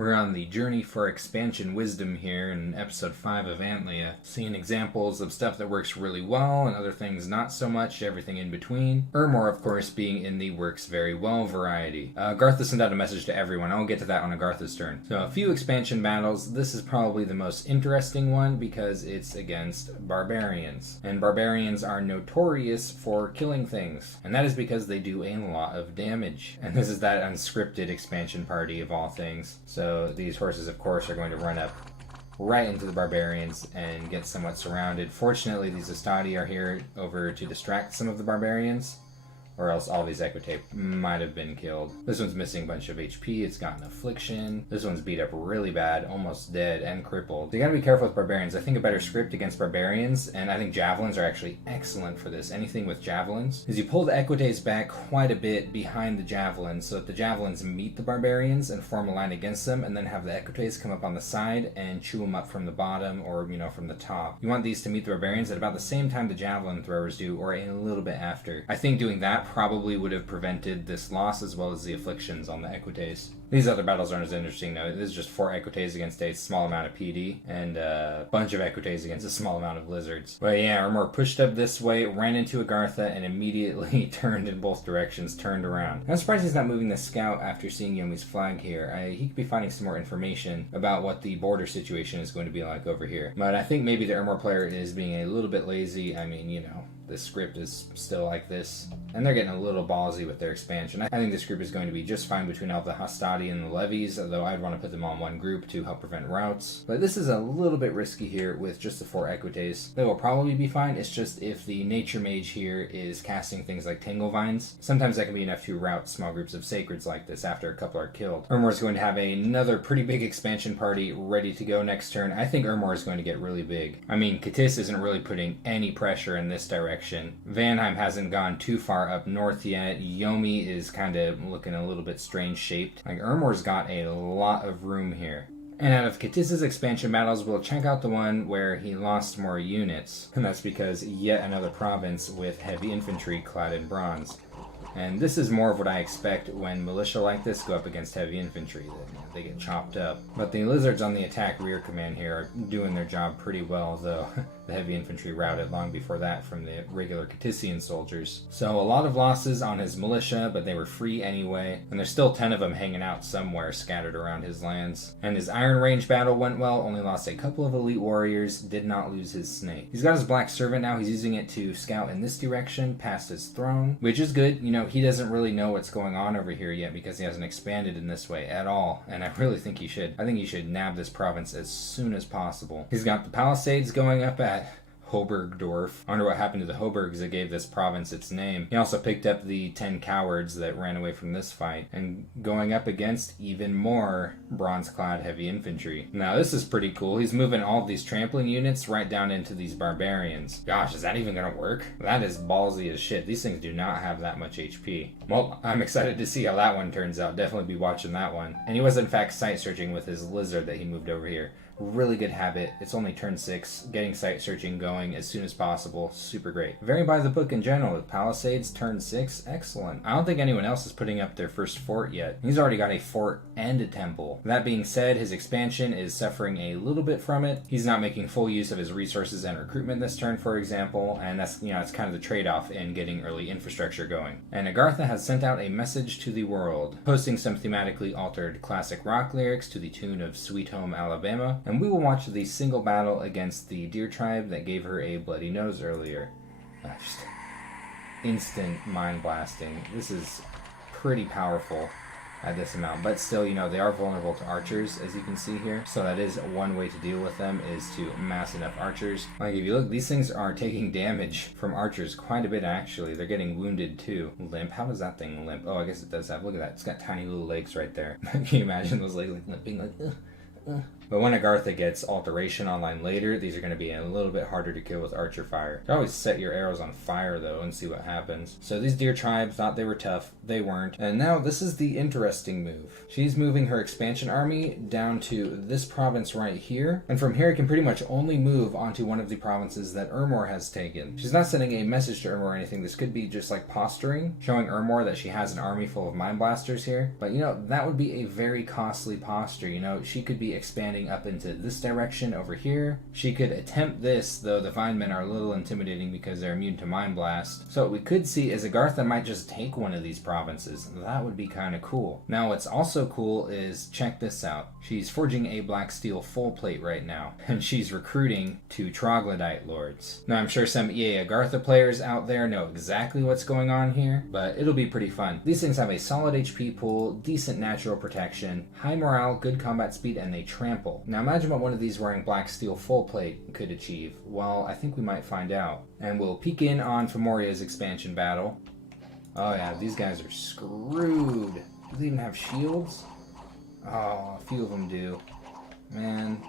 We're on the journey for expansion wisdom here in episode 5 of Antlia, seeing examples of stuff that works really well and other things not so much, everything in between. Armour, of course, being in the works very well variety. Agartha sent out a message to everyone. I'll get to that on Agartha's turn. So a few expansion battles. This is probably the most interesting one because it's against barbarians. And barbarians are notorious for killing things. And that is because they do a lot of damage. And this is that unscripted expansion party of all things. So these horses, of course, are going to run up right into the barbarians and get somewhat surrounded. Fortunately, these Astadi are here over to distract some of the barbarians, or else all these Equitae might have been killed. This one's missing a bunch of HP, it's got an affliction. This one's beat up really bad, almost dead and crippled. So you gotta be careful with barbarians. I think a better script against barbarians, and I think javelins are actually excellent for this. Anything with javelins is you pull the Equitaes back quite a bit behind the javelins so that the javelins meet the barbarians and form a line against them, and then have the Equitaes come up on the side and chew them up from the bottom or, from the top. You want these to meet the barbarians at about the same time the javelin throwers do, or a little bit after. I think doing that probably would have prevented this loss as well as the afflictions on the Equitaes. These other battles aren't as interesting though. This is just 4 Equitaes against a small amount of PD and a bunch of Equitaes against a small amount of lizards. But yeah, Armour pushed up this way, ran into Agartha, and immediately turned in both directions, turned around. I'm surprised he's not moving the scout after seeing Yomi's flag here. He could be finding some more information about what the border situation is going to be like over here. But I think maybe the Armour player is being a little bit lazy. I mean, the script is still like this, and they're getting a little ballsy with their expansion. I think this group is going to be just fine between all the Hastadi and the levies, although I'd want to put them on one group to help prevent routes. But this is a little bit risky here with just the 4 Equitaes. They will probably be fine. It's just if the nature mage here is casting things like Tangle Vines, sometimes that can be enough to rout small groups of sacreds like this after a couple are killed. Armour is going to have another pretty big expansion party ready to go next turn. I think Armour is going to get really big. I mean, Caduceus isn't really putting any pressure in this direction. Vanheim hasn't gone too far up north yet. Yomi is kind of looking a little bit strange shaped. Like, Armour's got a lot of room here. And out of Caduceus' expansion battles, we'll check out the one where he lost more units. And that's because yet another province with heavy infantry clad in bronze. And this is more of what I expect when militia like this go up against heavy infantry. They get chopped up. But the lizards on the attack rear command here are doing their job pretty well, though the heavy infantry routed long before that from the regular Caducean soldiers. So a lot of losses on his militia, but they were free anyway. And there's still 10 of them hanging out somewhere scattered around his lands. And his Iron Range battle went well, only lost a couple of elite warriors, did not lose his snake. He's got his Black Servant now. He's using it to scout in this direction past his throne, which is good. He doesn't really know what's going on over here yet because he hasn't expanded in this way at all, and I really think he should. I think he should nab this province as soon as possible. He's got the palisades going up at Hobergdorf. I wonder what happened to the Hobergs that gave this province its name. He also picked up the 10 cowards that ran away from this fight, and going up against even more bronze-clad heavy infantry. Now this is pretty cool. He's moving all of these trampling units right down into these barbarians. Gosh, is that even gonna work? That is ballsy as shit. These things do not have that much HP. Well, I'm excited to see how that one turns out. Definitely be watching that one. And he was in fact sight searching with his lizard that he moved over here. Really good habit. It's only turn 6. Getting sight searching going as soon as possible. Super great. Very by the book in general. With Palisades, turn 6. Excellent. I don't think anyone else is putting up their first fort yet. He's already got a fort and a temple. That being said, his expansion is suffering a little bit from it. He's not making full use of his resources and recruitment this turn, for example, and that's, it's kind of the trade-off in getting early infrastructure going. And Agartha has sent out a message to the world, posting some thematically altered classic rock lyrics to the tune of Sweet Home Alabama, and we will watch the single battle against the deer tribe that gave her a bloody nose earlier. Just instant mind blasting. This is pretty powerful at this amount, but still, they are vulnerable to archers, as you can see here. So that is one way to deal with them, is to mass enough archers. Like, if you look, these things are taking damage from archers quite a bit, actually. They're getting wounded too. Limp? How does that thing limp? Oh, I guess it does have, look at that. It's got tiny little legs right there. Can you imagine those legs like limping like, ugh. But when Agartha gets Alteration online later, these are going to be a little bit harder to kill with Archer Fire. You can always set your arrows on fire, though, and see what happens. So these deer tribe thought they were tough. They weren't. And now this is the interesting move. She's moving her expansion army down to this province right here. And from here, it can pretty much only move onto one of the provinces that Armour has taken. She's not sending a message to Armour or anything. This could be just like posturing, showing Armour that she has an army full of Mind Blasters here. But, that would be a very costly posture. She could be expanding up into this direction over here. She could attempt this, though the Vinemen are a little intimidating because they're immune to Mind Blast. So what we could see is Agartha might just take one of these provinces. That would be kind of cool. Now what's also cool is, check this out. She's forging a Black Steel full plate right now, and she's recruiting 2 troglodyte lords. Now I'm sure some EA Agartha players out there know exactly what's going on here, but it'll be pretty fun. These things have a solid HP pool, decent natural protection, high morale, good combat speed, and they trample. Now imagine what one of these wearing Black Steel full plate could achieve. Well, I think we might find out. And we'll peek in on Moria's expansion battle. Oh yeah, these guys are screwed. Do they even have shields? Oh, a few of them do. Man.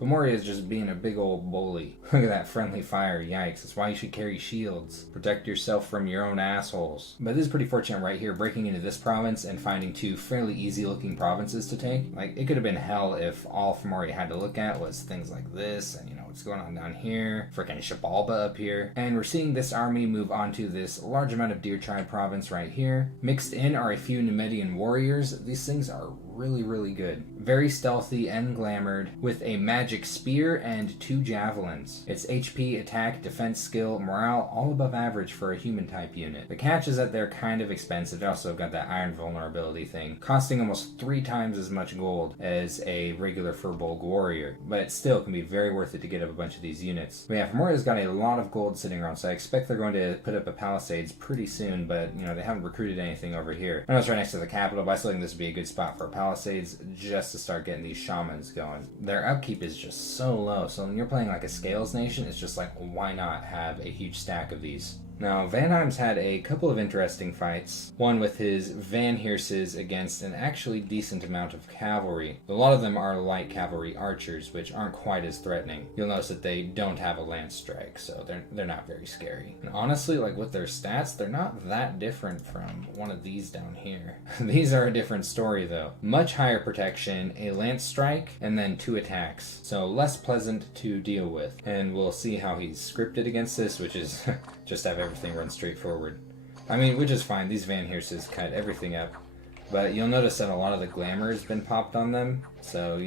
Moria is just being a big old bully. Look at that friendly fire, yikes. That's why you should carry shields. Protect yourself from your own assholes. But this is pretty fortunate right here, breaking into this province and finding 2 fairly easy looking provinces to take. Like, it could have been hell if all Moria had to look at was things like this, and what's going on down here, freaking Shabam up here. And we're seeing this army move on to this large amount of deer tribe province right here. Mixed in are a few Numidian warriors. These things are really, really good. Very stealthy and glamored, with a magic spear and 2 javelins. Its HP, attack, defense skill, morale, all above average for a human type unit. The catch is that they're kind of expensive. They also got that iron vulnerability thing, costing almost 3 times as much gold as a regular Furbolg warrior, but it still can be very worth it to get up a bunch of these units. But yeah, Moria's got a lot of gold sitting around, so I expect they're going to put up a palisades pretty soon, but they haven't recruited anything over here. I know it's right next to the capital, but I still think this would be a good spot for a palisades just to start getting these shamans going. Their upkeep is just so low, so when you're playing like a Scales nation, it's just like, why not have a huge stack of these? Now, Vanheim's had a couple of interesting fights. One with his Van Heerses against an actually decent amount of cavalry. A lot of them are light cavalry archers, which aren't quite as threatening. You'll notice that they don't have a lance strike, so they're not very scary. And honestly, like with their stats, they're not that different from one of these down here. These are a different story though. Much higher protection, a lance strike, and then 2 attacks. So less pleasant to deal with. And we'll see how he's scripted against this, which is just have everything run straight forward. I mean, which is fine. These Van Heerses cut everything up. But you'll notice that a lot of the glamour has been popped on them, so,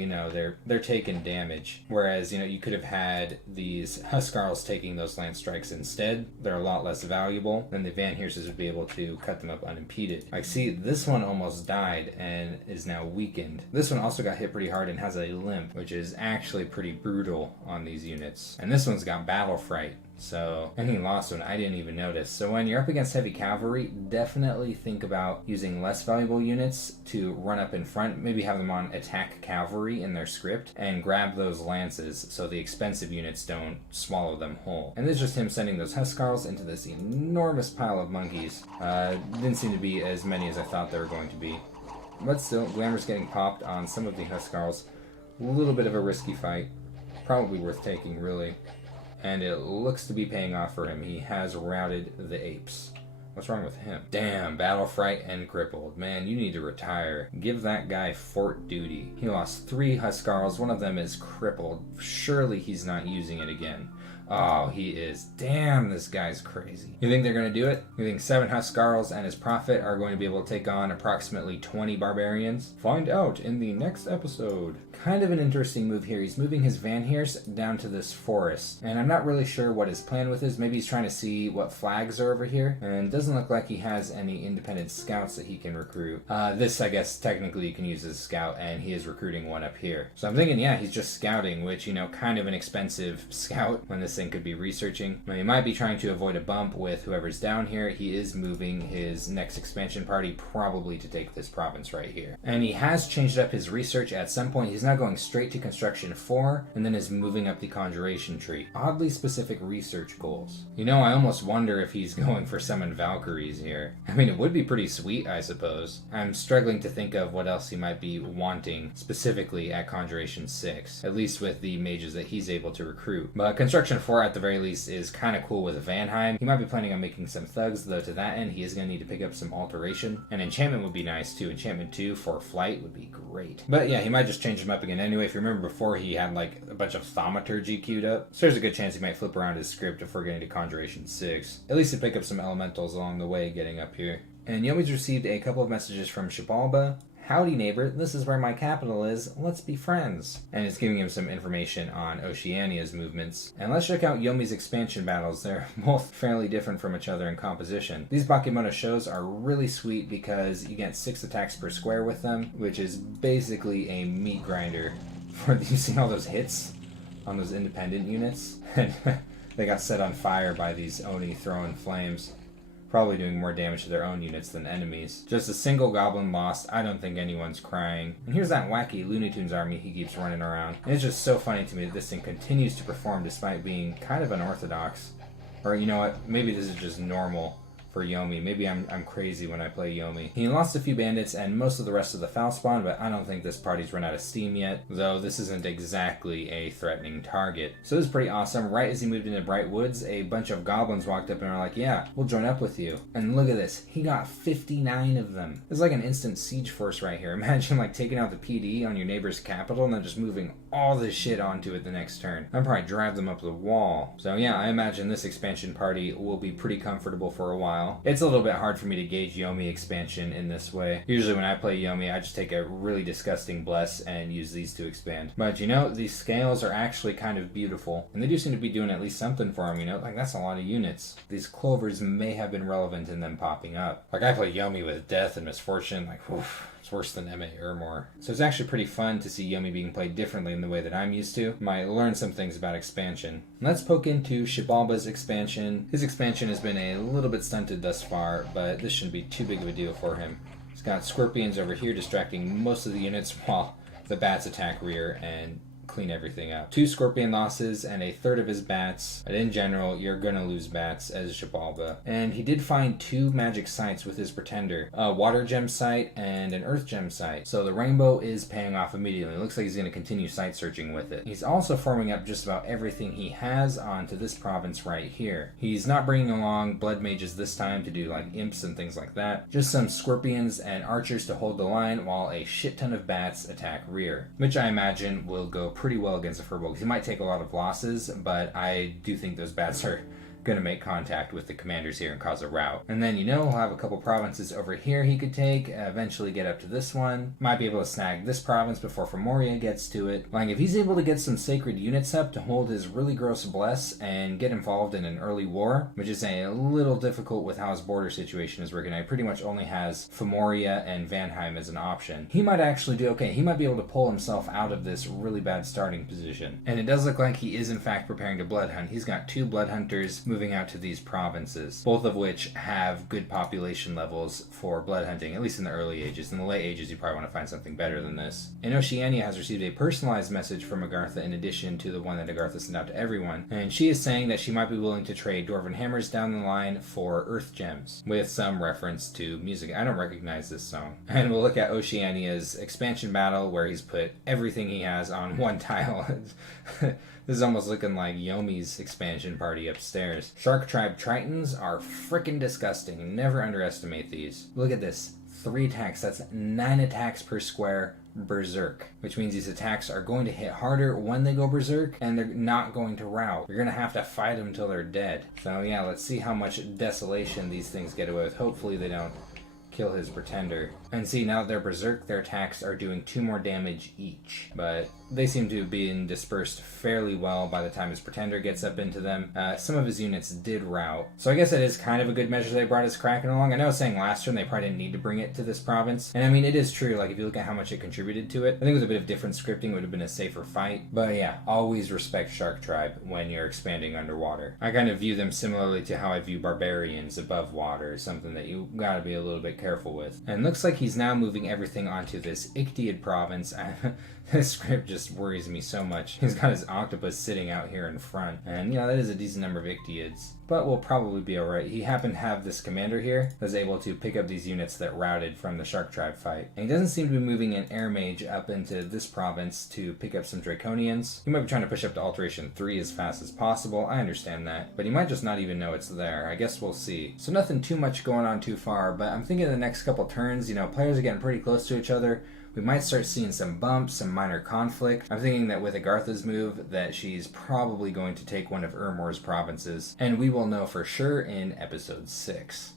they're taking damage. Whereas, you could have had these Housecarls taking those lance strikes instead. They're a lot less valuable, and the Van Heerses would be able to cut them up unimpeded. Like, see, this one almost died and is now weakened. This one also got hit pretty hard and has a limp, which is actually pretty brutal on these units. And this one's got battle fright. So, and he lost one, I didn't even notice. So when you're up against heavy cavalry, definitely think about using less valuable units to run up in front. Maybe have them on attack cavalry in their script and grab those lances so the expensive units don't swallow them whole. And this is just him sending those Housecarls into this enormous pile of monkeys. Didn't seem to be as many as I thought they were going to be. But still, Glamour's getting popped on some of the Housecarls. A little bit of a risky fight. Probably worth taking, really. And it looks to be paying off for him. He has routed the apes. What's wrong with him? Damn, battle fright and crippled. Man, you need to retire. Give that guy fort duty. He lost 3 Housecarls. One of them is crippled. Surely he's not using it again. Oh, he is. Damn, this guy's crazy. You think they're going to do it? You think 7 Housecarls and his prophet are going to be able to take on approximately 20 barbarians? Find out in the next episode. Kind of an interesting move here. He's moving his Van Heers down to this forest. And I'm not really sure what his plan with is. Maybe he's trying to see what flags are over here. And it doesn't look like he has any independent scouts that he can recruit. This, I guess, technically you can use as a scout, and he is recruiting one up here. So I'm thinking, yeah, he's just scouting, which, kind of an expensive scout when this thing could be researching. Now, he might be trying to avoid a bump with whoever's down here. He is moving his next expansion party probably to take this province right here. And he has changed up his research at some point. He's now going straight to construction 4 and then is moving up the conjuration tree. Oddly specific research goals. You know, I almost wonder if he's going for summon Valkyries here. I mean, it would be pretty sweet, I suppose. I'm struggling to think of what else he might be wanting specifically at conjuration 6, at least with the mages that he's able to recruit. But construction 4 at the very least is kind of cool with Vanheim. He might be planning on making some thugs, though to that end he is going to need to pick up some alteration. And enchantment would be nice too. Enchantment 2 for flight would be great. But yeah, he might just change them up again anyway. If you remember before, he had like a bunch of thaumaturgy queued up, so there's a good chance he might flip around his script if we're getting to conjuration 6. At least to pick up some elementals along the way getting up here. And Yomi's received a couple of messages from Shabam. Howdy neighbor, this is where my capital is, let's be friends. And it's giving him some information on Oceania's movements. And let's check out Yomi's expansion battles. They're both fairly different from each other in composition. These Bakemono shows are really sweet because you get 6 attacks per square with them, which is basically a meat grinder. You've seen all those hits on those independent units? They got set on fire by these Oni throwing flames. Probably doing more damage to their own units than enemies. Just a single goblin lost, I don't think anyone's crying. And here's that wacky Looney Tunes army he keeps running around. And it's just so funny to me that this thing continues to perform despite being kind of unorthodox. Or you know what, maybe this is just normal for Yomi. Maybe I'm crazy when I play Yomi. He lost a few bandits and most of the rest of the foul spawn, but I don't think this party's run out of steam yet, though this isn't exactly a threatening target. So this is pretty awesome. Right as he moved into Bright Woods, a bunch of goblins walked up and were like, yeah, we'll join up with you. And look at this. He got 59 of them. It's like an instant siege force right here. Imagine like taking out the PD on your neighbor's capital and then just moving all this shit onto it the next turn. I'd probably drive them up the wall. So yeah, I imagine this expansion party will be pretty comfortable for a while. It's a little bit hard for me to gauge Yomi expansion in this way. Usually when I play Yomi, I just take a really disgusting bless and use these to expand. But you know, these scales are actually kind of beautiful. And they do seem to be doing at least something for him, you know? Like, that's a lot of units. These clovers may have been relevant in them popping up. Like, I play Yomi with Death and Misfortune, like, oof. It's worse than M.A. Armour. So it's actually pretty fun to see Yomi being played differently in the way that I'm used to. Might learn some things about expansion. Let's poke into Shibalba's expansion. His expansion has been a little bit stunted thus far, but this shouldn't be too big of a deal for him. He's got scorpions over here distracting most of the units while the bats attack rear and clean everything up. 2 scorpion losses and a third of his bats, but in general you're gonna lose bats as Shibalba. And he did find 2 magic sites with his pretender, a water gem site and an earth gem site, so the rainbow is paying off immediately. It looks like he's gonna continue site searching with it. He's also forming up just about everything he has onto this province right here. He's not bringing along blood mages this time to do like imps and things like that, just some scorpions and archers to hold the line while a shit ton of bats attack rear, which I imagine will go pretty well against the Furbolg. He might take a lot of losses, but I do think those bats are going to make contact with the commanders here and cause a rout. And then, you know, he'll have a couple provinces over here he could take, eventually get up to this one. Might be able to snag this province before Moria gets to it. Like, if he's able to get some sacred units up to hold his really gross bless and get involved in an early war, which is a little difficult with how his border situation is working. He pretty much only has Moria and Vanheim as an option. He might actually do okay. He might be able to pull himself out of this really bad starting position. And it does look like he is in fact preparing to blood hunt. He's got 2 blood hunters moving out to these provinces, both of which have good population levels for blood hunting, at least in the early ages. In the late ages, you probably want to find something better than this. And Oceania has received a personalized message from Agartha in addition to the one that Agartha sent out to everyone, and she is saying that she might be willing to trade Dwarven Hammers down the line for Earth Gems, with some reference to music. I don't recognize this song. And we'll look at Oceania's expansion battle, where he's put everything he has on one tile. This is almost looking like Yomi's expansion party upstairs. Shark Tribe Tritons are freaking disgusting. Never underestimate these. Look at this. 3 attacks. That's 9 attacks per square berserk, which means these attacks are going to hit harder when they go berserk, and they're not going to rout. You're going to have to fight them until they're dead. So yeah, let's see how much desolation these things get away with. Hopefully they don't kill his pretender. And see, now that they're berserk, their attacks are doing 2 more damage each. But they seem to have been dispersed fairly well by the time his pretender gets up into them. Some of his units did rout. So I guess it is kind of a good measure they brought his Kraken along. I know I was saying last turn they probably didn't need to bring it to this province. And I mean, it is true, like if you look at how much it contributed to it, I think with a bit of different scripting it would have been a safer fight. But yeah, always respect Shark Tribe when you're expanding underwater. I kind of view them similarly to how I view barbarians above water, something that you gotta be a little bit careful with. And looks like he's now moving everything onto this Ichthyid province. This script just worries me so much. He's got his octopus sitting out here in front. And yeah, that is a decent number of Ichthyids. But we'll probably be alright. He happened to have this commander here that's able to pick up these units that routed from the Shark Tribe fight. And he doesn't seem to be moving an air mage up into this province to pick up some Draconians. He might be trying to push up to Alteration 3 as fast as possible. I understand that. But he might just not even know it's there. I guess we'll see. So nothing too much going on too far, but I'm thinking the next couple turns, players are getting pretty close to each other. We might start seeing some bumps, some minor conflict. I'm thinking that with Agartha's move, that she's probably going to take one of Armour's provinces, and we will know for sure in episode 6.